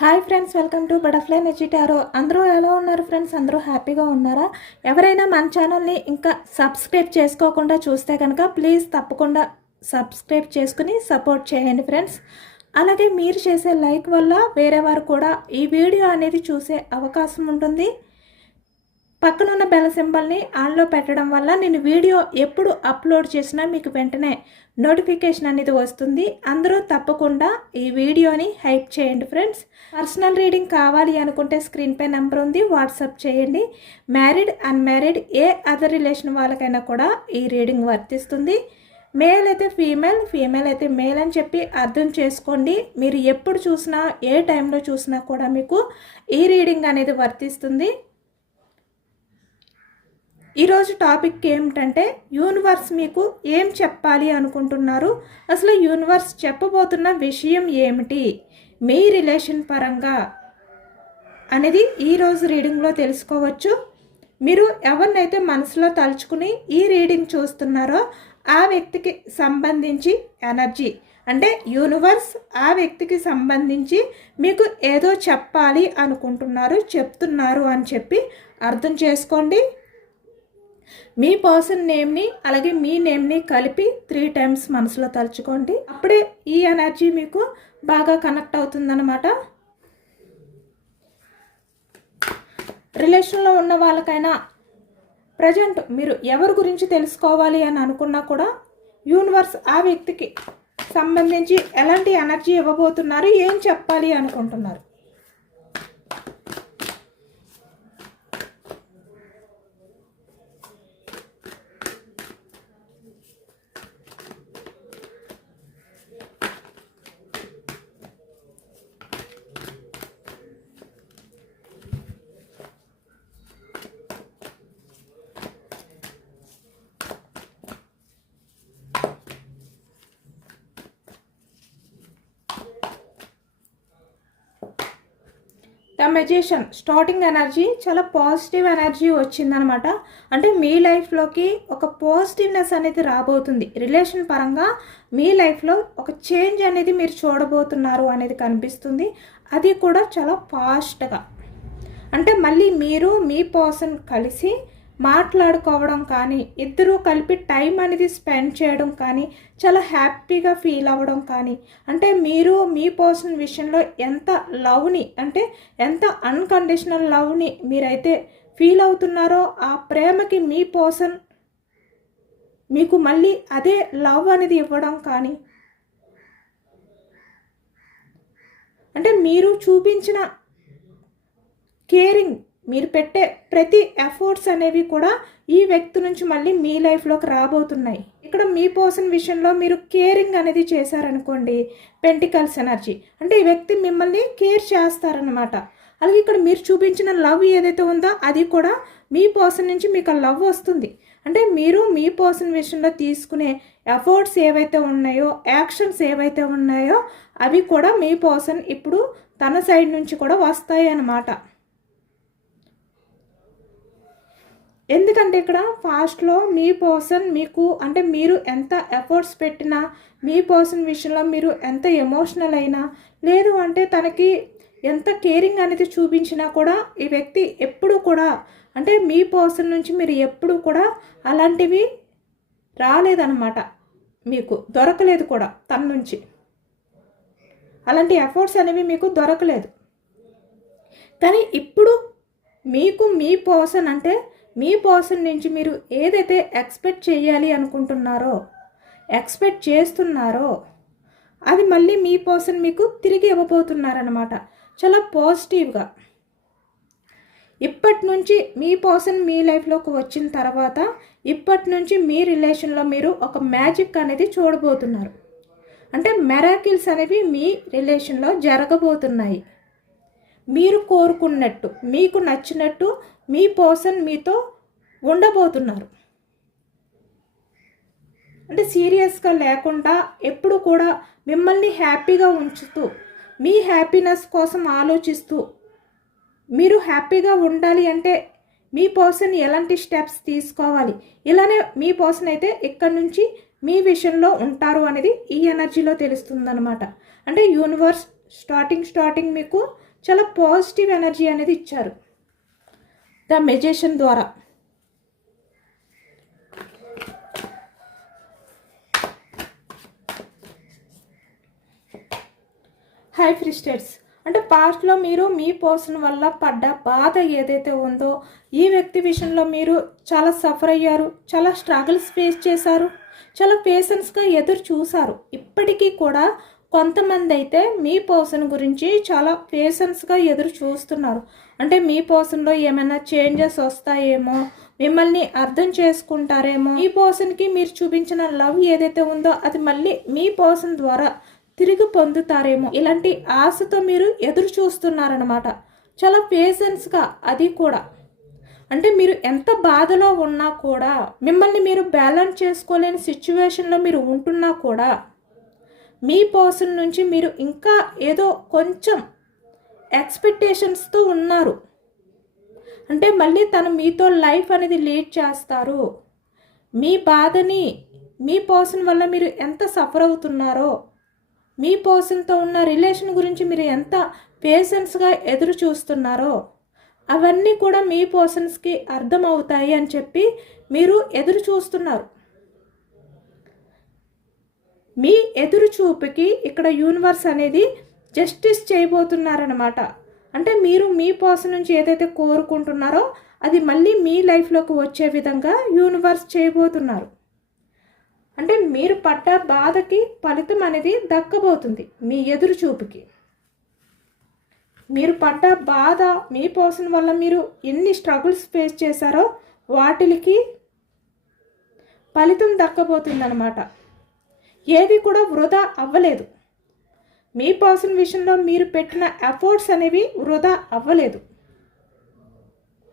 Hi friends, welcome to butterfly energy tarot. అందరూ ఎలా ఉన్నారు ఫ్రెండ్స్? అందరూ హ్యాపీగా ఉన్నారా? ఎవరైనా మన ఛానల్ని ఇంకా సబ్స్క్రైబ్ చేసుకోకుండా చూస్తే కనుక ప్లీజ్ తప్పకుండా సబ్స్క్రైబ్ చేసుకుని సపోర్ట్ చేయండి ఫ్రెండ్స్. అలాగే మీరు చేసే లైక్ వల్ల వేరే వారు కూడా ఈ వీడియో అనేది చూసే అవకాశం ఉంటుంది. పక్కనున్న బెల్ సింబల్ని ఆన్లో పెట్టడం వల్ల నేను వీడియో ఎప్పుడు అప్లోడ్ చేసినా మీకు వెంటనే నోటిఫికేషన్ అనేది వస్తుంది. అందరూ తప్పకుండా ఈ వీడియోని హైప్ చేయండి ఫ్రెండ్స్. పర్సనల్ రీడింగ్ కావాలి అనుకుంటే స్క్రీన్పై నెంబర్ ఉంది, వాట్సాప్ చేయండి. మ్యారీడ్ అన్మ్యారీడ్ ఏ అదర్ రిలేషన్ వాళ్ళకైనా కూడా ఈ రీడింగ్ వర్తిస్తుంది. మేల్ అయితే ఫీమేల్, ఫీమేల్ అయితే మేల్ అని చెప్పి అర్థం చేసుకోండి. మీరు ఎప్పుడు చూసినా ఏ టైంలో చూసినా కూడా మీకు ఈ రీడింగ్ అనేది వర్తిస్తుంది. ఈరోజు టాపిక్ ఏమిటంటే యూనివర్స్ మీకు ఏం చెప్పాలి అనుకుంటున్నారు, అసలు యూనివర్స్ చెప్పబోతున్న విషయం ఏమిటి మీ రిలేషన్ పరంగా అనేది ఈరోజు రీడింగ్లో తెలుసుకోవచ్చు. మీరు ఎవరినైతే మనసులో తలుచుకుని ఈ రీడింగ్ చూస్తున్నారో ఆ వ్యక్తికి సంబంధించి ఎనర్జీ అంటే యూనివర్స్ ఆ వ్యక్తికి సంబంధించి మీకు ఏదో చెప్పాలి అనుకుంటున్నారు, చెప్తున్నారు అని చెప్పి అర్థం చేసుకోండి. మీ పర్సన్ నేమ్ని అలాగే మీ నేమ్ని కలిపి 3 times మనసులో తలుచుకోండి. అప్పుడే ఈ ఎనర్జీ మీకు బాగా కనెక్ట్ అవుతుందన్నమాట. రిలేషన్లో ఉన్న వాళ్ళకైనా ప్రజెంట్ మీరు ఎవరి గురించి తెలుసుకోవాలి అని అనుకున్నా కూడా యూనివర్స్ ఆ వ్యక్తికి సంబంధించి ఎలాంటి ఎనర్జీ ఇవ్వబోతున్నారు, ఏం చెప్పాలి అనుకుంటున్నారు. ద మెజిషియన్ స్టార్టింగ్ ఎనర్జీ చాలా పాజిటివ్ ఎనర్జీ వచ్చిందనమాట. అంటే మీ లైఫ్లోకి ఒక పాజిటివ్నెస్ అనేది రాబోతుంది. రిలేషన్ పరంగా మీ లైఫ్లో ఒక చేంజ్ అనేది మీరు చూడబోతున్నారు అనేది కనిపిస్తుంది. అది కూడా చాలా ఫాస్ట్గా. అంటే మళ్ళీ మీరు మీ పర్సన్ కలిసి మాట్లాడుకోవడం కానీ, ఇద్దరూ కలిపి టైం అనేది స్పెండ్ చేయడం కానీ, చాలా హ్యాపీగా ఫీల్ అవ్వడం కానీ, అంటే మీరు మీ పర్సన్ విషయంలో ఎంత లవ్ని అంటే ఎంత అన్కండిషనల్ లవ్ని మీరైతే ఫీల్ అవుతున్నారో ఆ ప్రేమకి మీ పర్సన్ మీకు మళ్ళీ అదే లవ్ అనేది ఇవ్వడం కానీ, అంటే మీరు చూపించిన కేరింగ్, మీరు పెట్టే ప్రతి ఎఫర్ట్స్ అనేవి కూడా ఈ వ్యక్తి నుంచి మళ్ళీ మీ లైఫ్లోకి రాబోతున్నాయి. ఇక్కడ మీ పర్సన్ విషయంలో మీరు కేరింగ్ అనేది చేశారనుకోండి, పెంటికల్స్ ఎనర్జీ అంటే ఈ వ్యక్తి మిమ్మల్ని కేర్ చేస్తారనమాట. అలాగే ఇక్కడ మీరు చూపించిన లవ్ ఏదైతే ఉందో అది కూడా మీ పర్సన్ నుంచి మీకు ఆ లవ్ వస్తుంది. అంటే మీరు మీ పర్సన్ విషయంలో తీసుకునే ఎఫర్ట్స్ ఏవైతే ఉన్నాయో, యాక్షన్స్ ఏవైతే ఉన్నాయో అవి కూడా మీ పర్సన్ ఇప్పుడు తన సైడ్ నుంచి కూడా వస్తాయి అన్నమాట. ఎందుకంటే ఇక్కడ ఫాస్ట్లో మీ పర్సన్ మీకు అంటే మీరు ఎంత ఎఫర్ట్స్ పెట్టినా, మీ పర్సన్ విషయంలో మీరు ఎంత ఎమోషనల్ అయినా, లేదు అంటే తనకి ఎంత కేరింగ్ అనేది చూపించినా కూడా ఈ వ్యక్తి ఎప్పుడు కూడా అంటే మీ పర్సన్ నుంచి మీరు ఎప్పుడు కూడా అలాంటివి రాలేదన్నమాట, మీకు దొరకలేదు కూడా. తన నుంచి అలాంటి ఎఫర్ట్స్ అనేవి మీకు దొరకలేదు. కానీ ఇప్పుడు మీకు మీ పర్సన్ అంటే మీ పర్సన్ నుంచి మీరు ఏదైతే ఎక్స్పెక్ట్ చేయాలి అనుకుంటున్నారో, ఎక్స్పెక్ట్ చేస్తున్నారో అది మళ్ళీ మీ పర్సన్ మీకు తిరిగి ఇవ్వబోతున్నారనమాట. చాలా పాజిటివ్గా. ఇప్పటి నుంచి మీ పర్సన్ మీ లైఫ్లోకి వచ్చిన తర్వాత ఇప్పటి నుంచి మీ రిలేషన్లో మీరు ఒక మ్యాజిక్ అనేది చూడబోతున్నారు. అంటే మెరాకిల్స్ అనేవి మీ రిలేషన్లో జరగబోతున్నాయి. మీరు కోరుకున్నట్టు, మీకు నచ్చినట్టు మీ పర్సన్ మీతో ఉండబోతున్నారు. అంటే సీరియస్గా లేకుండా ఎప్పుడు కూడా మిమ్మల్ని హ్యాపీగా ఉంచుతూ, మీ హ్యాపీనెస్ కోసం ఆలోచిస్తూ, మీరు హ్యాపీగా ఉండాలి అంటే మీ పర్సన్ ఎలాంటి స్టెప్స్ తీసుకోవాలి, ఇలానే మీ పర్సన్ అయితే ఇక్కడ నుంచి మీ విషయంలో ఉంటారు అనేది ఈ ఎనర్జీలో తెలుస్తుందన్నమాట. అంటే యూనివర్స్ స్టార్టింగ్ మీకు చాలా పాజిటివ్ ఎనర్జీ అనేది ఇచ్చారు ద మెజిషియన్ ద్వారా. హై ఫ్రిస్టర్స్, అంటే పాస్ట్లో మీరు మీ పర్సన్ వల్ల పడ్డ బాధ ఏదైతే ఉందో, ఈ వ్యక్తి విషయంలో మీరు చాలా సఫర్ అయ్యారు, చాలా స్ట్రగుల్స్ ఫేస్ చేశారు, చాలా పేషెన్స్గా ఎదురు చూశారు. ఇప్పటికీ కూడా కొంతమంది అయితే మీ పర్సన్ గురించి చాలా పేషెన్స్గా ఎదురు చూస్తున్నారు. అంటే మీ పర్సన్లో ఏమైనా చేంజెస్ వస్తాయేమో, మిమ్మల్ని అర్థం చేసుకుంటారేమో, మీ పర్సన్కి మీరు చూపించిన లవ్ ఏదైతే ఉందో అది మళ్ళీ మీ పర్సన్ ద్వారా తిరిగి పొందుతారేమో, ఇలాంటి ఆశతో మీరు ఎదురు చూస్తున్నారనమాట. చాలా పేషెన్స్గా, అది కూడా అంటే మీరు ఎంత బాధలో ఉన్నా కూడా, మిమ్మల్ని మీరు బ్యాలెన్స్ చేసుకోలేని సిచ్యువేషన్లో మీరు ఉంటున్నా కూడా, మీ పర్సన్ నుంచి మీరు ఇంకా ఏదో కొంచెం ఎక్స్పెక్టేషన్స్తో ఉన్నారు. అంటే మళ్ళీ తను మీతో లైఫ్ అనేది లీడ్ చేస్తారు. మీ బాధని, మీ పర్సన్ వల్ల మీరు ఎంత సఫర్ అవుతున్నారో, మీ పర్సన్తో ఉన్న రిలేషన్ గురించి మీరు ఎంత పేషెన్స్గా ఎదురు చూస్తున్నారో, అవన్నీ కూడా మీ పర్సన్స్కి అర్థమవుతాయి అని చెప్పి మీరు ఎదురు చూస్తున్నారు. మీ ఎదురు చూపుకి ఇక్కడ యూనివర్స్ అనేది జస్టిస్ చేయబోతున్నారనమాట. అంటే మీరు మీ పర్సన్ నుంచి ఏదైతే కోరుకుంటున్నారో అది మళ్ళీ మీ లైఫ్లోకి వచ్చే విధంగా యూనివర్స్ చేయబోతున్నారు. అంటే మీరు పడ్డ బాధకి ఫలితం అనేది దక్కబోతుంది. మీ ఎదురు చూపుకి మీరు పడ్డ బాధ, మీ పర్సన్ వల్ల మీరు ఎన్ని స్ట్రగుల్స్ ఫేస్ చేశారో వాటికి ఫలితం దక్కబోతుందన్నమాట. ఏది కూడా వృధా అవ్వలేదు. మీ పర్సన్ విషయంలో మీరు పెట్టిన ఎఫర్ట్స్ అనేవి వృధా అవ్వలేదు.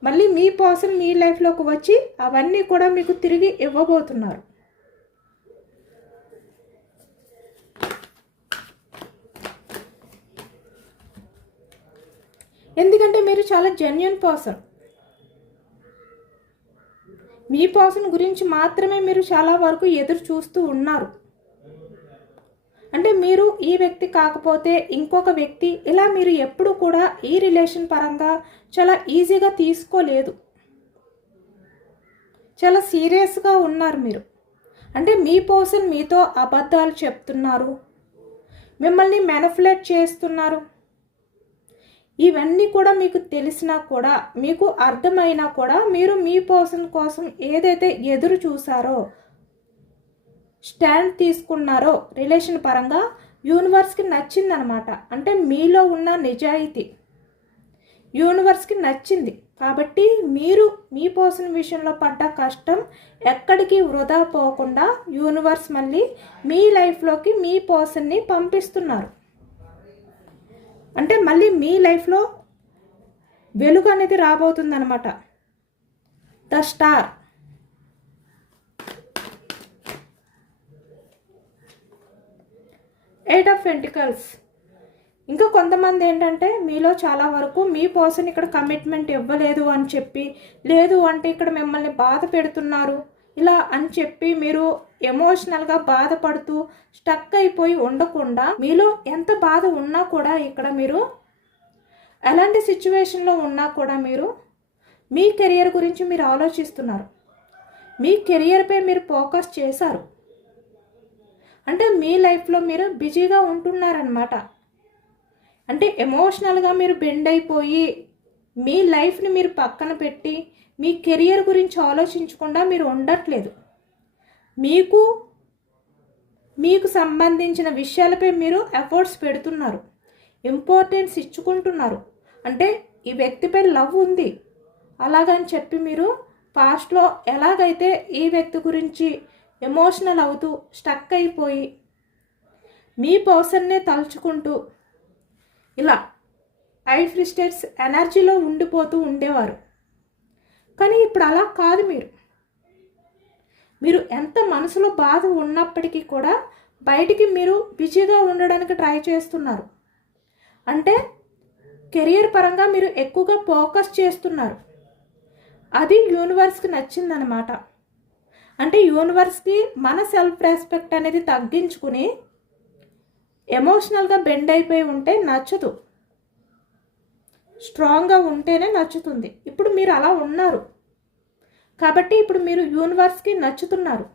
మళ్ళీ మీ పర్సన్ మీ లైఫ్లోకి వచ్చి అవన్నీ కూడా మీకు తిరిగి ఇవ్వబోతున్నారు. ఎందుకంటే మీరు చాలా జెన్యూన్ పర్సన్. మీ పర్సన్ గురించి మాత్రమే మీరు చాలా వరకు ఎదురు చూస్తూ ఉన్నారు. అంటే మీరు ఈ వ్యక్తి కాకపోతే ఇంకొక వ్యక్తి, ఇలా మీరు ఎప్పుడు కూడా ఈ రిలేషన్ పరంగా చాలా ఈజీగా తీసుకోలేదు. చాలా సీరియస్గా ఉన్నారు మీరు. అంటే మీ పర్సన్ మీతో అబద్ధాలు చెప్తున్నారు, మిమ్మల్ని మ్యానిపులేట్ చేస్తున్నారు. ఇవన్నీ కూడా మీకు తెలిసినా కూడా, మీకు అర్థమైనా కూడా, మీరు మీ పర్సన్ కోసం ఏదైతే ఎదురు చూసారో, స్టాండ్ తీసుకున్నారో రిలేషన్ పరంగా, యూనివర్స్కి నచ్చిందనమాట. అంటే మీలో ఉన్న నిజాయితీ యూనివర్స్కి నచ్చింది. కాబట్టి మీరు మీ పర్సన్ విషయంలో పడ్డ కష్టం ఎక్కడికి వృధా పోకుండా యూనివర్స్ మళ్ళీ మీ లైఫ్లోకి మీ పర్సన్ని పంపిస్తున్నారు. అంటే మళ్ళీ మీ లైఫ్లో వెలుగు అనేది రాబోతుందన్నమాట. The star. Eight of pentacles. ఇంకా కొంతమంది ఏంటంటే మీలో చాలా వరకు మీ పర్సన్ ఇక్కడ కమిట్మెంట్ ఇవ్వలేదు అని చెప్పి, లేదు అంటే ఇక్కడ మిమ్మల్ని బాధ పెడుతున్నారు ఇలా అని చెప్పి మీరు ఎమోషనల్గా బాధపడుతూ స్టక్ అయిపోయి ఉండకుండా, మీలో ఎంత బాధ ఉన్నా కూడా, ఇక్కడ మీరు ఎలాంటి సిచ్యువేషన్లో ఉన్నా కూడా మీరు మీ కెరియర్ గురించి మీరు ఆలోచిస్తున్నారు. మీ కెరియర్పై మీరు ఫోకస్ చేశారు. అంటే మీ లైఫ్లో మీరు బిజీగా ఉంటున్నారనమాట. అంటే ఎమోషనల్గా మీరు బెండ్ అయిపోయి మీ లైఫ్ని మీరు పక్కన పెట్టి మీ కెరియర్ గురించి ఆలోచించకుండా మీరు ఉండట్లేదు. మీకు సంబంధించిన విషయాలపై మీరు ఎఫర్ట్స్ పెడుతున్నారు, ఇంపార్టెన్స్ ఇచ్చుకుంటున్నారు. అంటే ఈ వ్యక్తిపై లవ్ ఉంది అలాగని చెప్పి మీరు పాస్ట్లో ఎలాగైతే ఈ వ్యక్తి గురించి ఎమోషనల్ అవుతూ స్టక్ అయిపోయి మీ పర్సన్నే తలుచుకుంటూ ఇలా ఐఫ్రిస్టర్స్ ఎనర్జీలో ఉండిపోతూ ఉండేవారు. కానీ ఇప్పుడు అలా కాదు. మీరు ఎంత మనసులో బాధ ఉన్నప్పటికీ కూడా బయటికి మీరు బిజీగా ఉండడానికి ట్రై చేస్తున్నారు. అంటే కెరియర్ పరంగా మీరు ఎక్కువగా ఫోకస్ చేస్తున్నారు. అది యూనివర్స్కి నచ్చిందనమాట. అంటే యూనివర్స్కి మన సెల్ఫ్ రెస్పెక్ట్ అనేది తగ్గించుకుని ఎమోషనల్గా బెండ్ అయిపోయి ఉంటే నచ్చదు. స్ట్రాంగ్గా ఉంటేనే నచ్చుతుంది. ఇప్పుడు మీరు అలా ఉన్నారు కాబట్టి ఇప్పుడు మీరు యూనివర్స్కి నచ్చుతున్నారు.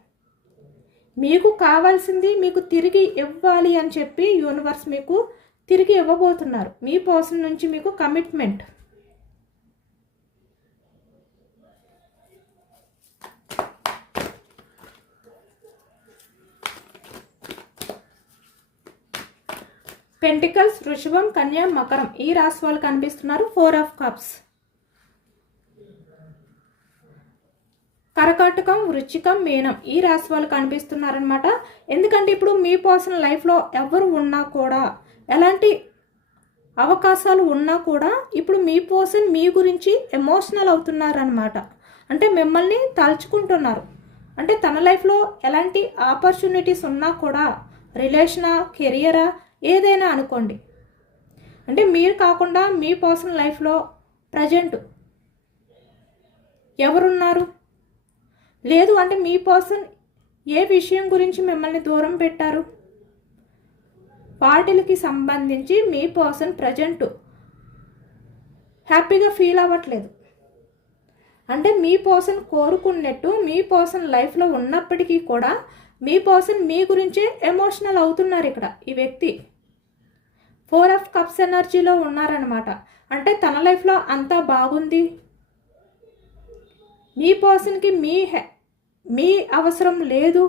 మీకు కావాల్సింది మీకు తిరిగి ఇవ్వాలి అని చెప్పి యూనివర్స్ మీకు తిరిగి ఇవ్వబోతున్నారు. మీ పర్సన్ నుంచి మీకు కమిట్మెంట్. పెంటికల్స్, వృషభం, కన్యా, మకరం ఈ రాశి వాళ్ళు కనిపిస్తున్నారు. 4 ఆఫ్ కప్స్. కర్కాటకం, వృశ్చికం, మీనం ఈ రాశి వాళ్ళు కనిపిస్తున్నారనమాట. ఎందుకంటే ఇప్పుడు మీ పర్సనల్ లైఫ్లో ఎవరు ఉన్నా కూడా, ఎలాంటి అవకాశాలు ఉన్నా కూడా ఇప్పుడు మీ పర్సన్ మీ గురించి ఎమోషనల్ అవుతున్నారనమాట. అంటే మిమ్మల్ని తలుచుకుంటున్నారు. అంటే తన లైఫ్లో ఎలాంటి ఆపర్చునిటీస్ ఉన్నా కూడా, రిలేషనా, కెరియరా ఏదైనా అనుకోండి, అంటే మీరు కాకుండా మీ పర్సనల్ లైఫ్లో ప్రజెంట్ ఎవరున్నారు, లేదు అంటే మీ పర్సన్ ఏ విషయం గురించి మిమ్మల్ని దూరం పెట్టారు, వాటికి సంబంధించి మీ పర్సన్ ప్రజెంట్ హ్యాపీగా ఫీల్ అవ్వట్లేదు. అంటే మీ పర్సన్ కోరుకున్నట్టు మీ పర్సన్ లైఫ్లో ఉన్నప్పటికీ కూడా మీ పర్సన్ మీ గురించే ఎమోషనల్ అవుతున్నారు. ఇక్కడ ఈ వ్యక్తి 4 ఆఫ్ కప్స్ ఎనర్జీలో ఉన్నారనమాట. అంటే తన లైఫ్లో అంతా బాగుంది, మీ పర్సన్కి మీ అవసరం లేదు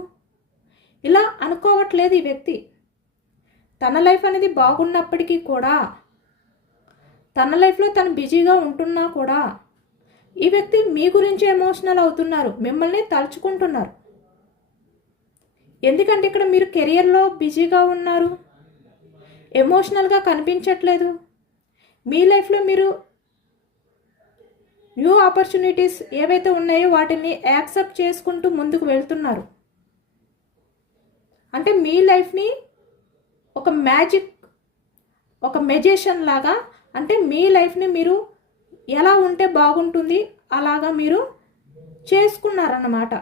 ఇలా అనుకోవట్లేదు ఈ వ్యక్తి. తన లైఫ్ అనేది బాగున్నప్పటికీ కూడా, తన లైఫ్లో తను బిజీగా ఉంటున్నా కూడా ఈ వ్యక్తి మీ గురించి ఎమోషనల్ అవుతున్నారు, మిమ్మల్ని తలుచుకుంటున్నారు. ఎందుకంటే ఇక్కడ మీరు కెరియర్లో బిజీగా ఉన్నారు, ఎమోషనల్గా కనిపించట్లేదు. మీ లైఫ్లో మీరు న్యూ ఆపర్చునిటీస్ ఏవైతే ఉన్నాయో వాటిని యాక్సెప్ట్ చేసుకుంటూ ముందుకు వెళ్తున్నారు. అంటే మీ లైఫ్ని ఒక మ్యాజిక్, ఒక మెజిషియన్ లాగా, అంటే మీ లైఫ్ని మీరు ఎలా ఉంటే బాగుంటుంది అలాగా మీరు చేసుకున్నారన్నమాట.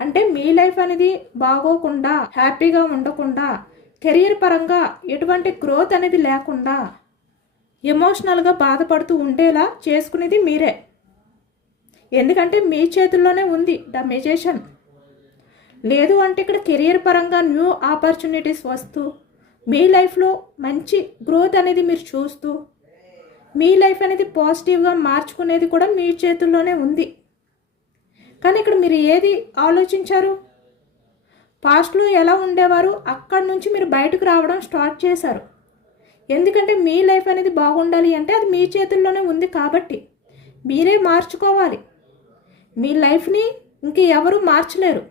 అంటే మీ లైఫ్ అనేది బాగోకుండా, హ్యాపీగా ఉండకుండా, కెరియర్ పరంగా ఎటువంటి గ్రోత్ అనేది లేకుండా ఎమోషనల్గా బాధపడుతూ ఉండేలా చేసుకునేది మీరే. ఎందుకంటే మీ చేతుల్లోనే ఉంది ద మెజిషియన్. లేదు అంటే ఇక్కడ కెరియర్ పరంగా న్యూ ఆపర్చునిటీస్ వస్తూ, మీ లైఫ్లో మంచి గ్రోత్ అనేది మీరు చూస్తూ, మీ లైఫ్ అనేది పాజిటివ్గా మార్చుకునేది కూడా మీ చేతుల్లోనే ఉంది. కానీ ఇక్కడ మీరు ఏది ఆలోచించారు? పాస్ట్లో ఎలా ఉండేవారు అక్కడి నుంచి మీరు బయటకు రావడం స్టార్ట్ చేశారు. ఎందుకంటే మీ లైఫ్ అనేది బాగుండాలి అంటే అది మీ చేతుల్లోనే ఉంది కాబట్టి మీరే మార్చుకోవాలి. మీ లైఫ్ని ఇంక ఎవరు మార్చలేరు,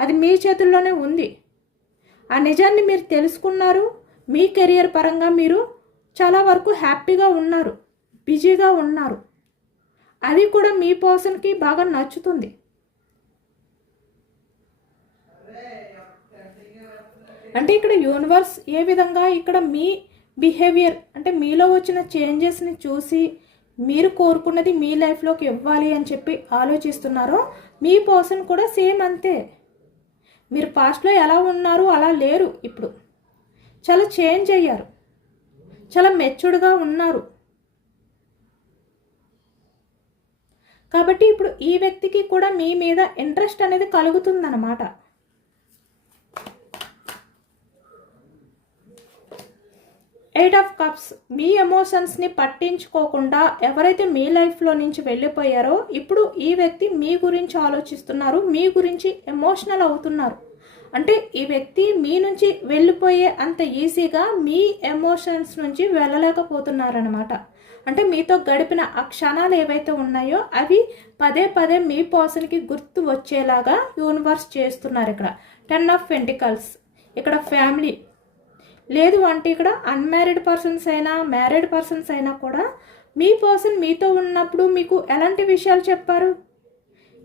అది మీ చేతుల్లోనే ఉంది. ఆ నిజాన్ని మీరు తెలుసుకున్నారు. మీ కెరియర్ పరంగా మీరు చాలా వరకు హ్యాపీగా ఉన్నారు, బిజీగా ఉన్నారు. అది కూడా మీ పర్సన్కి బాగా నచ్చుతుంది. అంటే ఇక్కడ యూనివర్స్ ఏ విధంగా ఇక్కడ మీ బిహేవియర్, అంటే మీలో వచ్చిన చేంజెస్ని చూసి మీరు కోరుకున్నది మీ లైఫ్లోకి ఇవ్వాలి అని చెప్పి ఆలోచిస్తున్నారో, మీ పర్సన్ కూడా సేమ్ అంతే. మీరు పాస్ట్లో ఎలా ఉన్నారు అలా లేరు, ఇప్పుడు చాలా చేంజ్ అయ్యారు, చాలా మెచ్యూర్డ్గా ఉన్నారు. కాబట్టి ఇప్పుడు ఈ వ్యక్తికి కూడా మీ మీద ఇంట్రెస్ట్ అనేది కలుగుతుందన్నమాట. Eight of cups. మీ ఎమోషన్స్ని పట్టించుకోకుండా ఎవరైతే మీ లైఫ్లో నుంచి వెళ్ళిపోయారో ఇప్పుడు ఈ వ్యక్తి మీ గురించి ఆలోచిస్తున్నారు, మీ గురించి ఎమోషనల్ అవుతున్నారు. అంటే ఈ వ్యక్తి మీ నుంచి వెళ్ళిపోయే అంత ఈజీగా మీ ఎమోషన్స్ నుంచి వెళ్ళలేకపోతున్నారనమాట. అంటే మీతో గడిపిన ఆ క్షణాలు ఏవైతే ఉన్నాయో అవి పదే పదే మీ పర్సన్కి గుర్తు వచ్చేలాగా యూనివర్స్ చేస్తున్నారు. ఇక్కడ 10 ఆఫ్ పెంటికల్స్. ఇక్కడ ఫ్యామిలీ, లేదు అంటే ఇక్కడ అన్మ్యారీడ్ పర్సన్స్ అయినా మ్యారీడ్ పర్సన్స్ అయినా కూడా మీ పర్సన్ మీతో ఉన్నప్పుడు మీకు ఎలాంటి విషయాలు చెప్పారు?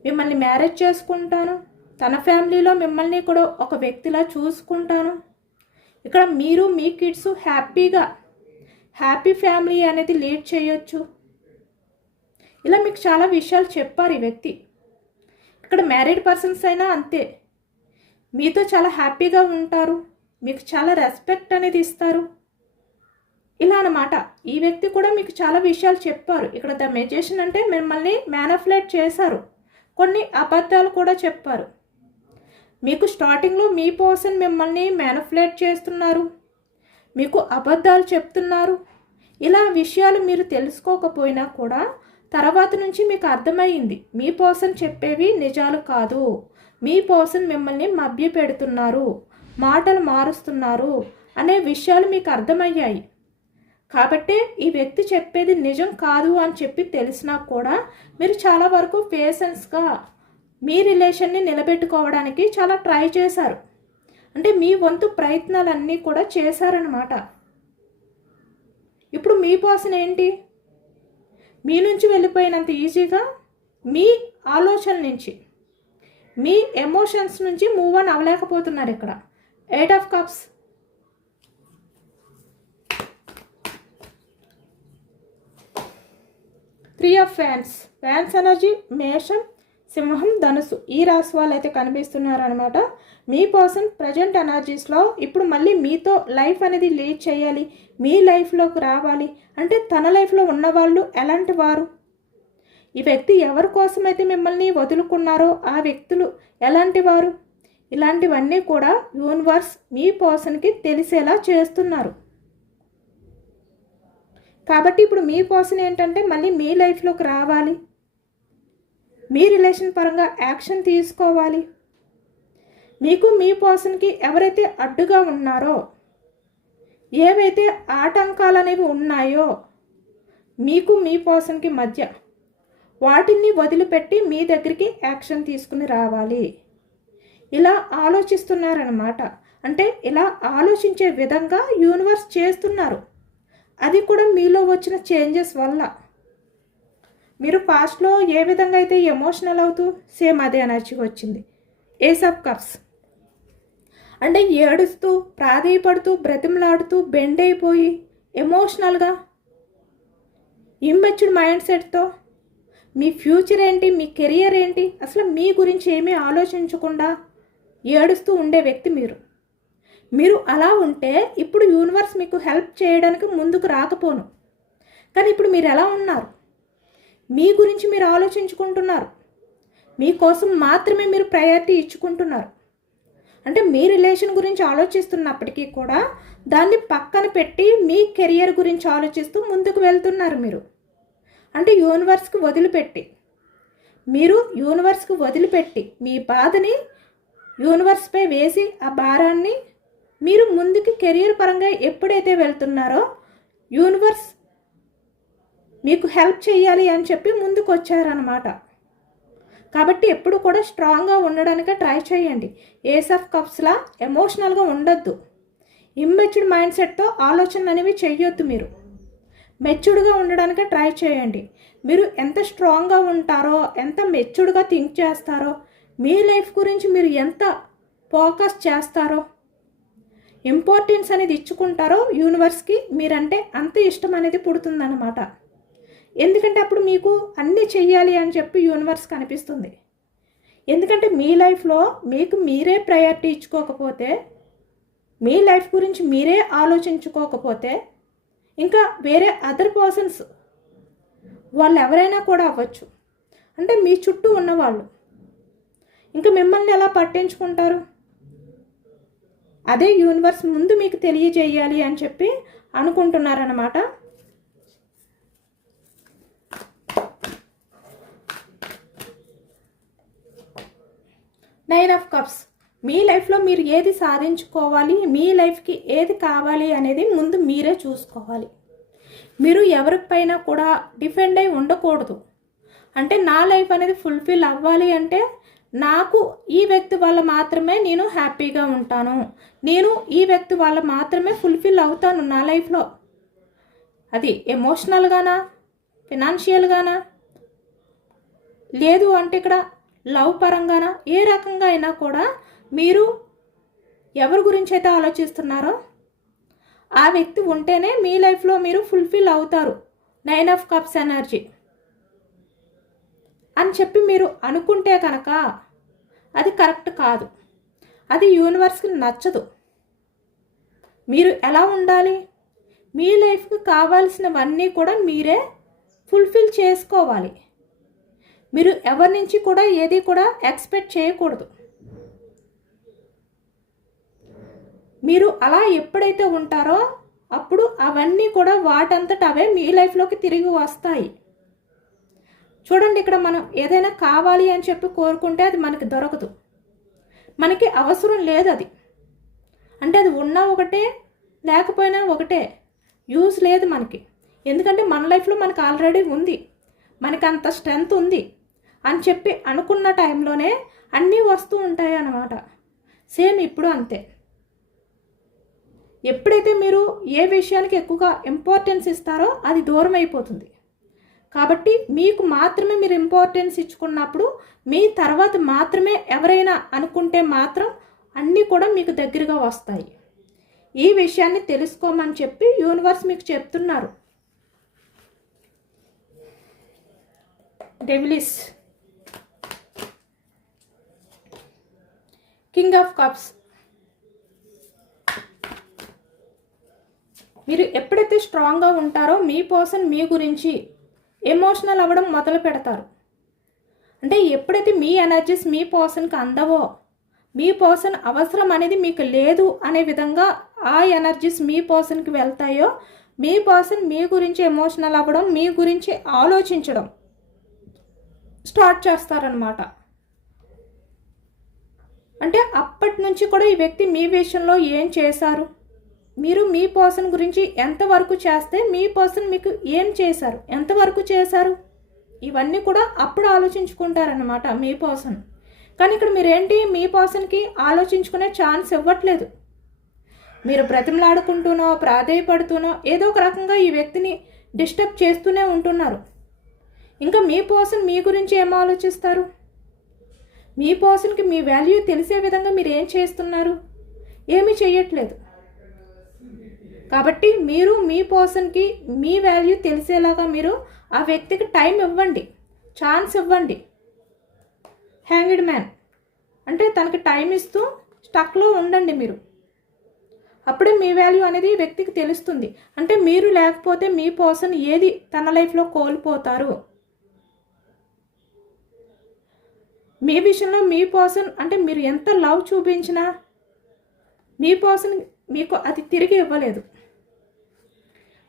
మిమ్మల్ని మ్యారేజ్ చేసుకుంటాను, తన ఫ్యామిలీలో మిమ్మల్ని కూడా ఒక వ్యక్తిలా చూసుకుంటాను, ఇక్కడ మీరు మీ కిడ్స్ హ్యాపీ ఫ్యామిలీ అనేది లీడ్ చేయొచ్చు, ఇలా మీకు చాలా విషయాలు చెప్పారు ఈ వ్యక్తి. ఇక్కడ మ్యారీడ్ పర్సన్స్ అయినా అంతే, మీతో చాలా హ్యాపీగా ఉంటారు, మీకు చాలా రెస్పెక్ట్ అనేది ఇస్తారు. ఇలా అన్నమాట. ఈ వ్యక్తి కూడా మీకు చాలా విషయాలు చెప్పారు. ఇక్కడ ద మెజిషియన్ అంటే మిమ్మల్ని మ్యానిపులేట్ చేశారు, కొన్ని అబద్ధాలు కూడా చెప్పారు. మీకు స్టార్టింగ్లో మీ పర్సన్ మిమ్మల్ని మ్యానిపులేట్ చేస్తున్నారు, మీకు అబద్ధాలు చెప్తున్నారు. ఇలా విషయాలు మీరు తెలుసుకోకపోయినా కూడా తర్వాత నుంచి మీకు అర్థమైంది మీ పర్సన్ చెప్పేవి నిజాలు కాదు, మీ పర్సన్ మిమ్మల్ని మభ్య పెడుతున్నారు, మాటలు మారుస్తున్నారు అనే విషయాలు మీకు అర్థమయ్యాయి. కాబట్టి ఈ వ్యక్తి చెప్పేది నిజం కాదు అని చెప్పి తెలిసినా కూడా మీరు చాలా వరకు పేషెన్స్గా మీ రిలేషన్ని నిలబెట్టుకోవడానికి చాలా ట్రై చేశారు. అంటే మీ వంతు ప్రయత్నాలన్నీ కూడా చేశారనమాట. ఇప్పుడు మీ పర్సన్ ఏంటి, మీ నుంచి వెళ్ళిపోయినంత ఈజీగా మీ ఆలోచన నుంచి, మీ ఎమోషన్స్ నుంచి మూవ్ ఆన్ అవ్వలేకపోతున్నారు. ఇక్కడ 8 of cups, 3 of fans. Fans energy మేషం, సింహం, ధనుసు ఈ రాశి వాళ్ళు అయితే కనిపిస్తున్నారనమాట. మీ పర్సన్ ప్రజెంట్ ఎనర్జీస్లో ఇప్పుడు మళ్ళీ మీతో లైఫ్ అనేది లీడ్ చేయాలి, మీ లైఫ్లోకి రావాలి అంటే తన లైఫ్లో ఉన్నవాళ్ళు ఎలాంటి వారు, ఈ వ్యక్తి ఎవరి కోసమైతే మిమ్మల్ని వదులుకున్నారో ఆ వ్యక్తులు ఎలాంటి వారు, ఇలాంటివన్నీ కూడా యూనివర్స్ మీ పర్సన్కి తెలిసేలా చేస్తున్నారు. కాబట్టి ఇప్పుడు మీ పర్సన్ ఏంటంటే మళ్ళీ మీ లైఫ్లోకి రావాలి, మీ రిలేషన్ పరంగా యాక్షన్ తీసుకోవాలి. మీకు మీ పర్సన్కి ఎవరైతే అడ్డుగా ఉన్నారో, ఏవైతే ఆటంకాలు అనేవి ఉన్నాయో మీకు మీ పర్సన్కి మధ్య, వాటిని వదిలిపెట్టి మీ దగ్గరికి యాక్షన్ తీసుకుని రావాలి. ఇలా ఆలోచిస్తున్నారన్నమాట. అంటే ఇలా ఆలోచించే విధంగా యూనివర్స్ చేస్తున్నారు. అది కూడా మీలో వచ్చిన చేంజెస్ వల్ల. మీరు పాస్ట్లో ఏ విధంగా అయితే ఎమోషనల్ అవుతూ సేమ్ అదే ఎనర్జీ వచ్చింది. ఏస్ ఆఫ్ కప్స్ అంటే ఏడుస్తూ, ప్రాధేయపడుతూ, బ్రతిమలాడుతూ, బెండ్ అయిపోయి ఎమోషనల్గా ఇంమెచ్యూర్డ్ మైండ్ సెట్తో మీ ఫ్యూచర్ ఏంటి, మీ కెరియర్ ఏంటి, అసలు మీ గురించి ఏమీ ఆలోచించకుండా ఏడుస్తూ ఉండే వ్యక్తి మీరు అలా ఉంటే ఇప్పుడు యూనివర్స్ మీకు హెల్ప్ చేయడానికి ముందుకు రాకపోను. కానీ ఇప్పుడు మీరు ఎలా ఉన్నారు, మీ గురించి మీరు ఆలోచించుకుంటున్నారు, మీకోసం మాత్రమే మీరు ప్రయారిటీ ఇచ్చుకుంటున్నారు. అంటే మీ రిలేషన్ గురించి ఆలోచిస్తున్నప్పటికీ కూడా దాన్ని పక్కన పెట్టి మీ కెరియర్ గురించి ఆలోచిస్తూ ముందుకు వెళ్తున్నారు మీరు. అంటే యూనివర్స్కి వదిలిపెట్టి మీ బాధని యూనివర్స్పై వేసి ఆ భారాన్ని మీరు ముందుకి కెరియర్ పరంగా ఎప్పుడైతే వెళ్తున్నారో యూనివర్స్ మీకు హెల్ప్ చేయాలి అని చెప్పి ముందుకు వచ్చారనమాట. కాబట్టి ఎప్పుడు కూడా స్ట్రాంగ్గా ఉండడానికి ట్రై చేయండి. ఏస్ ఆఫ్ కప్స్లా ఎమోషనల్గా ఉండొద్దు, ఇమ్మెచ్యూర్డ్ మైండ్ సెట్తో ఆలోచనలు అనేవి చెయ్యొద్దు. మీరు మెచ్యూర్డ్గా ఉండడానికి ట్రై చేయండి. మీరు ఎంత స్ట్రాంగ్గా ఉంటారో, ఎంత మెచ్యూర్డ్గా థింక్ చేస్తారో, మీ లైఫ్ గురించి మీరు ఎంత ఫోకస్ చేస్తారో, ఇంపార్టెన్స్ అనేది ఇచ్చుకుంటారో యూనివర్స్కి మీరంటే అంత ఇష్టం అనేది పుడుతుందన్నమాట. ఎందుకంటే అప్పుడు మీకు అన్నీ చెయ్యాలి అని చెప్పి యూనివర్స్ కనిపిస్తుంది. ఎందుకంటే మీ లైఫ్లో మీకు మీరే ప్రయారిటీ ఇచ్చుకోకపోతే, మీ లైఫ్ గురించి మీరే ఆలోచించుకోకపోతే ఇంకా వేరే అదర్ పర్సన్స్ వాళ్ళు ఎవరైనా కూడా అవ్వచ్చు, అంటే మీ చుట్టూ ఉన్నవాళ్ళు ఇంకా మిమ్మల్ని ఎలా పట్టించుకుంటారు? అదే యూనివర్స్ ముందు మీకు తెలియజేయాలి అని చెప్పి అనుకుంటున్నారన్నమాట. నైన్ ఆఫ్ కప్స్ మీ లైఫ్లో మీరు ఏది సాధించుకోవాలి, మీ లైఫ్కి ఏది కావాలి అనేది ముందు మీరే చూసుకోవాలి. మీరు ఎవరిపైనా కూడా డిపెండ్ అయి ఉండకూడదు. అంటే నా లైఫ్ అనేది ఫుల్ఫిల్ అవ్వాలి అంటే నాకు ఈ వ్యక్తి వల్ల మాత్రమే నేను హ్యాపీగా ఉంటాను, నేను ఈ వ్యక్తి వల్ల మాత్రమే ఫుల్ఫిల్ అవుతాను నా లైఫ్లో. అది ఎమోషనల్గానా, ఫినాన్షియల్గానా, లేదు అంటే ఇక్కడ లవ్ పరంగానా, ఏ రకంగా అయినా కూడా మీరు ఎవరి గురించి అయితే ఆలోచిస్తున్నారో ఆ వ్యక్తి ఉంటేనే మీ లైఫ్లో మీరు ఫుల్ఫిల్ అవుతారు. 9 ఆఫ్ కప్స్ ఎనర్జీ అని చెప్పి మీరు అనుకుంటే కనుక అది కరెక్ట్ కాదు, అది యూనివర్స్కి నచ్చదు. మీరు ఎలా ఉండాలి, మీ లైఫ్కి కావాల్సినవన్నీ కూడా మీరే ఫుల్ఫిల్ చేసుకోవాలి. మీరు ఎవరి నుంచి కూడా ఏది కూడా ఎక్స్పెక్ట్ చేయకూడదు. మీరు అలా ఎప్పుడైతే ఉంటారో అప్పుడు అవన్నీ కూడా వాటంతట అవే మీ లైఫ్లోకి తిరిగి వస్తాయి. చూడండి, ఇక్కడ మనం ఏదైనా కావాలి అని చెప్పి కోరుకుంటే అది మనకి దొరకదు. మనకి అవసరం లేదు అది. అంటే అది ఉన్నా ఒకటే, లేకపోయినా ఒకటే, యూజ్ లేదు మనకి. ఎందుకంటే మన లైఫ్లో మనకు ఆల్రెడీ ఉంది, మనకి అంత స్ట్రెంగ్త్ ఉంది అని చెప్పి అనుకున్న టైంలోనే అన్నీ వస్తూ ఉంటాయి అన్నమాట. సేమ్ ఇప్పుడు అంతే. ఎప్పుడైతే మీరు ఏ విషయానికి ఎక్కువగా ఇంపార్టెన్స్ ఇస్తారో అది దూరం అయిపోతుంది. కాబట్టి మీకు మాత్రమే మీరు ఇంపార్టెన్స్ ఇచ్చుకున్నప్పుడు మీ తర్వాత మాత్రమే ఎవరైనా అనుకుంటే మాత్రం అన్నీ కూడా మీకు దగ్గరగా వస్తాయి. ఈ విషయాన్ని తెలుసుకోమని చెప్పి యూనివర్స్ మీకు చెప్తున్నారు. డెవిలిస్, కింగ్ ఆఫ్ కప్స్. మీరు ఎప్పుడైతే స్ట్రాంగ్గా ఉంటారో మీ పర్సన్ మీ గురించి ఎమోషనల్ అవ్వడం మొదలు పెడతారు. అంటే ఎప్పుడైతే మీ ఎనర్జీస్ మీ పర్సన్కి అందవో, మీ పర్సన్ అవసరం అనేది మీకు లేదు అనే విధంగా ఆ ఎనర్జీస్ మీ పర్సన్కి వెళ్తాయో, మీ పర్సన్ మీ గురించి ఎమోషనల్ అవ్వడం, మీ గురించి ఆలోచించడం స్టార్ట్ చేస్తారనమాట. అంటే అప్పటి నుంచి కూడా ఈ వ్యక్తి మీ విషయంలో ఏం చేశారు, మీరు మీ పర్సన్ గురించి ఎంతవరకు చేస్తే మీ పర్సన్ మీకు ఏం చేశారు, ఎంతవరకు చేశారు, ఇవన్నీ కూడా అప్పుడు ఆలోచించుకుంటారన్నమాట మీ పర్సన్. కానీ ఇక్కడ మీరేంటి, మీ పర్సన్కి ఆలోచించుకునే ఛాన్స్ ఇవ్వట్లేదు. మీరు బ్రతిమలాడుకుంటూనో ప్రాధేయపడుతూనో ఏదో ఒక రకంగా ఈ వ్యక్తిని డిస్టర్బ్ చేస్తూనే ఉంటున్నారు. ఇంకా మీ పర్సన్ మీ గురించి ఏం ఆలోచిస్తారు? మీ పర్సన్కి మీ వాల్యూ తెలిసే విధంగా మీరు ఏం చేస్తున్నారు? ఏమీ చేయట్లేదు. కాబట్టి మీరు మీ పర్సన్కి మీ వాల్యూ తెలిసేలాగా మీరు ఆ వ్యక్తికి టైం ఇవ్వండి, ఛాన్స్ ఇవ్వండి. హ్యాంగ్డ్ మ్యాన్ అంటే తనకి టైం ఇస్తూ స్టక్లో ఉండండి మీరు. అప్పుడే మీ వాల్యూ అనేది వ్యక్తికి తెలుస్తుంది. అంటే మీరు లేకపోతే మీ పర్సన్ ఏది తన లైఫ్లో కోల్పోతారు. మీ విషయంలో మీ పర్సన్ అంటే మీరు ఎంత లవ్ చూపించినా మీ పర్సన్ మీకు అది తిరిగి ఇవ్వలేదు.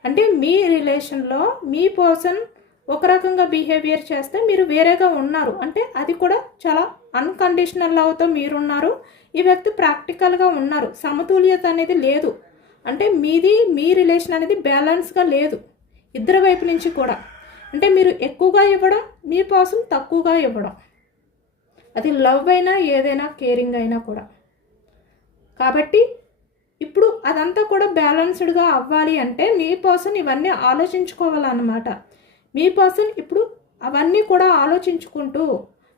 అంటే మీ రిలేషన్లో మీ పర్సన్ ఒక రకంగా బిహేవియర్ చేస్తే మీరు వేరేగా ఉన్నారు. అంటే అది కూడా చాలా అన్కండిషనల్ లవ్తో మీరున్నారు, ఈ వ్యక్తి ప్రాక్టికల్గా ఉన్నారు. సమతుల్యత అనేది లేదు. అంటే మీది మీ రిలేషన్ అనేది బ్యాలెన్స్గా లేదు ఇద్దరి వైపు నుంచి కూడా. అంటే మీరు ఎక్కువగా ఇవ్వడం, మీ పర్సన్ తక్కువగా ఇవ్వడం. అది లవ్ అయినా ఏదైనా కేరింగ్ అయినా కూడా. కాబట్టి ఇప్పుడు అదంతా కూడా బ్యాలెన్స్డ్గా అవ్వాలి అంటే మీ పర్సన్ ఇవన్నీ ఆలోచించుకోవాలన్నమాట. మీ పర్సన్ ఇప్పుడు అవన్నీ కూడా ఆలోచించుకుంటూ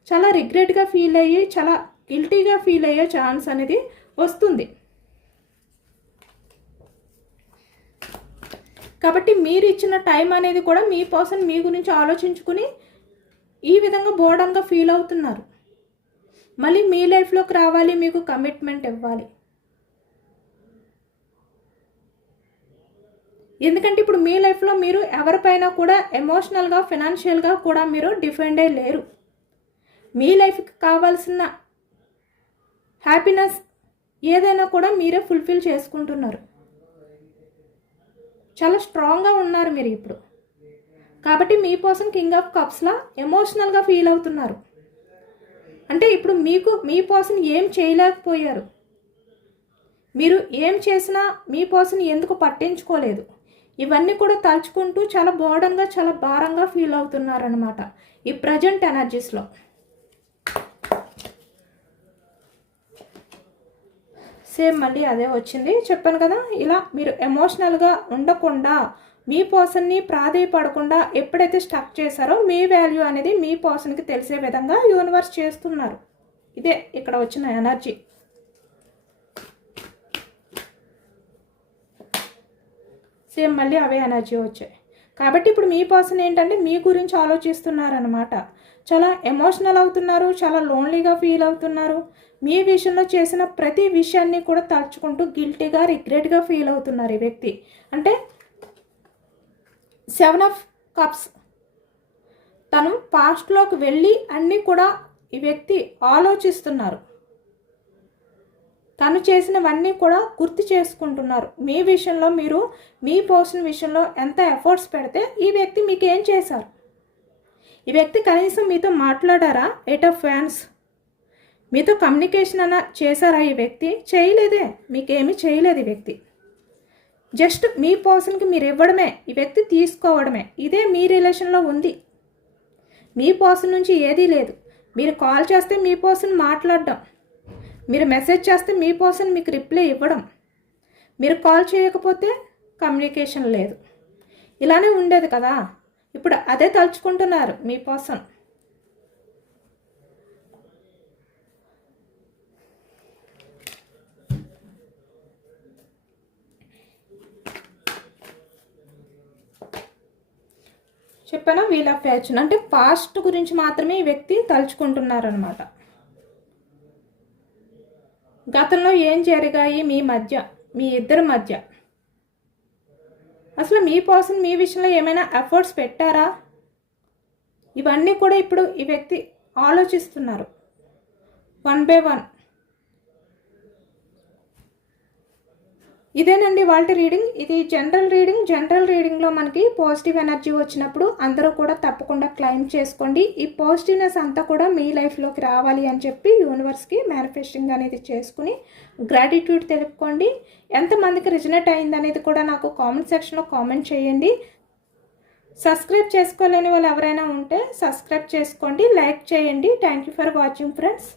చాలా రిగ్రెట్గా ఫీల్ అయ్యి, చాలా గిల్టీగా ఫీల్ అయ్యే ఛాన్స్ అనేది వస్తుంది. కాబట్టి మీరు ఇచ్చిన టైం అనేది కూడా మీ పర్సన్ మీ గురించి ఆలోచించుకుని ఈ విధంగా బోర్డన్గా ఫీల్ అవుతున్నారు. మళ్ళీ మీ లైఫ్లోకి రావాలి, మీకు కమిట్మెంట్ ఇవ్వాలి. ఎందుకంటే ఇప్పుడు మీ లైఫ్లో మీరు ఎవరిపైనా కూడా ఎమోషనల్గా ఫైనాన్షియల్గా కూడా మీరు డిపెండ్ అయ్యి లేరు. మీ లైఫ్కి కావాల్సిన హ్యాపీనెస్ ఏదైనా కూడా మీరే ఫుల్ఫిల్ చేసుకుంటున్నారు. చాలా స్ట్రాంగ్గా ఉన్నారు మీరు ఇప్పుడు. కాబట్టి మీ పర్సన్ కింగ్ ఆఫ్ కప్స్లా ఎమోషనల్గా ఫీల్ అవుతున్నారు. అంటే ఇప్పుడు మీకు మీ పర్సన్ ఏం చేయలేకపోయారు, మీరు ఏం చేసినా మీ పర్సన్ ఎందుకు పట్టించుకోలేదు, ఇవన్నీ కూడా తలుచుకుంటూ చాలా బోర్డన్గా చాలా భారంగా ఫీల్ అవుతున్నారనమాట ఈ ప్రజెంట్ ఎనర్జీస్లో. సేమ్ మళ్ళీ అదే వచ్చింది. చెప్పాను కదా, ఇలా మీరు ఎమోషనల్గా ఉండకుండా మీ పర్సన్ని ప్రాధేయపడకుండా ఎప్పుడైతే స్టక్ చేశారో మీ వాల్యూ అనేది మీ పర్సన్కి తెలిసే విధంగా యూనివర్స్ చేస్తున్నారు. ఇదే ఇక్కడ వచ్చిన ఎనర్జీ. సేమ్ మళ్ళీ అవే ఎనర్జీ వచ్చాయి. కాబట్టి ఇప్పుడు మీ పర్సన్ ఏంటంటే మీ గురించి ఆలోచిస్తున్నారనమాట. చాలా ఎమోషనల్ అవుతున్నారు, చాలా లోన్లీగా ఫీల్ అవుతున్నారు. మీ విషయంలో చేసిన ప్రతి విషయాన్ని కూడా తలుచుకుంటూ గిల్టీగా రిగ్రెట్గా ఫీల్ అవుతున్నారు ఈ వ్యక్తి. అంటే సెవెన్ ఆఫ్ కప్స్, తను పాస్ట్లోకి వెళ్ళి అన్నీ కూడా ఈ వ్యక్తి ఆలోచిస్తున్నారు. తను చేసినవన్నీ కూడా గుర్తు చేసుకుంటున్నారు. మీ విషయంలో మీరు మీ పర్సన్ విషయంలో ఎంత ఎఫర్ట్స్ పెడితే ఈ వ్యక్తి మీకు ఏం చేశారు? ఈ వ్యక్తి కనీసం మీతో మాట్లాడారా? 8 ఆఫ్ ఫ్యాన్స్, మీతో కమ్యూనికేషన్ అన్న చేశారా? ఈ వ్యక్తి చేయలేదే, మీకేమీ చేయలేదు. ఈ వ్యక్తి జస్ట్ మీ పర్సన్కి మీరు ఇవ్వడమే, ఈ వ్యక్తి తీసుకోవడమే. ఇదే మీ రిలేషన్లో ఉంది. మీ పర్సన్ నుంచి ఏదీ లేదు. మీరు కాల్ చేస్తే మీ పర్సన్ మాట్లాడడం, మీరు మెసేజ్ చేస్తే మీ పర్సన్ మీకు రిప్లై ఇవ్వడం, మీరు కాల్ చేయకపోతే కమ్యూనికేషన్ లేదు. ఇలానే ఉండేది కదా. ఇప్పుడు అదే తలుచుకుంటున్నారు మీ పర్సన్. చెప్పాను వీల్ ఆఫ్ ఫార్చ్యూన్ అంటే పాస్ట్ గురించి మాత్రమే ఈ వ్యక్తి తలుచుకుంటున్నారనమాట. గతంలో ఏం జరిగాయి మీ మధ్య, మీ ఇద్దరి మధ్య? అసలు మీ పర్సన్ మీ విషయంలో ఏమైనా ఎఫర్ట్స్ పెట్టారా? ఇవన్నీ కూడా ఇప్పుడు ఈ వ్యక్తి ఆలోచిస్తున్నారు. 1 by 1. ఇదేనండి వాళ్ళ రీడింగ్. ఇది జనరల్ రీడింగ్. జనరల్ రీడింగ్లో మనకి పాజిటివ్ ఎనర్జీ వచ్చినప్పుడు అందరూ కూడా తప్పకుండా క్లైమ్ చేసుకోండి. ఈ పాజిటివ్నెస్ అంతా కూడా మీ లైఫ్లోకి రావాలి అని చెప్పి యూనివర్స్కి మేనిఫెస్టింగ్ అనేది చేసుకుని గ్రాటిట్యూడ్ తెలుపుకోండి. ఎంతమందికి రిజనేట్ అయింది అనేది కూడా నాకు కామెంట్ సెక్షన్లో కామెంట్ చేయండి. సబ్స్క్రైబ్ చేసుకోలేని వాళ్ళు ఎవరైనా ఉంటే సబ్స్క్రైబ్ చేసుకోండి, లైక్ చేయండి. Thank you for watching friends.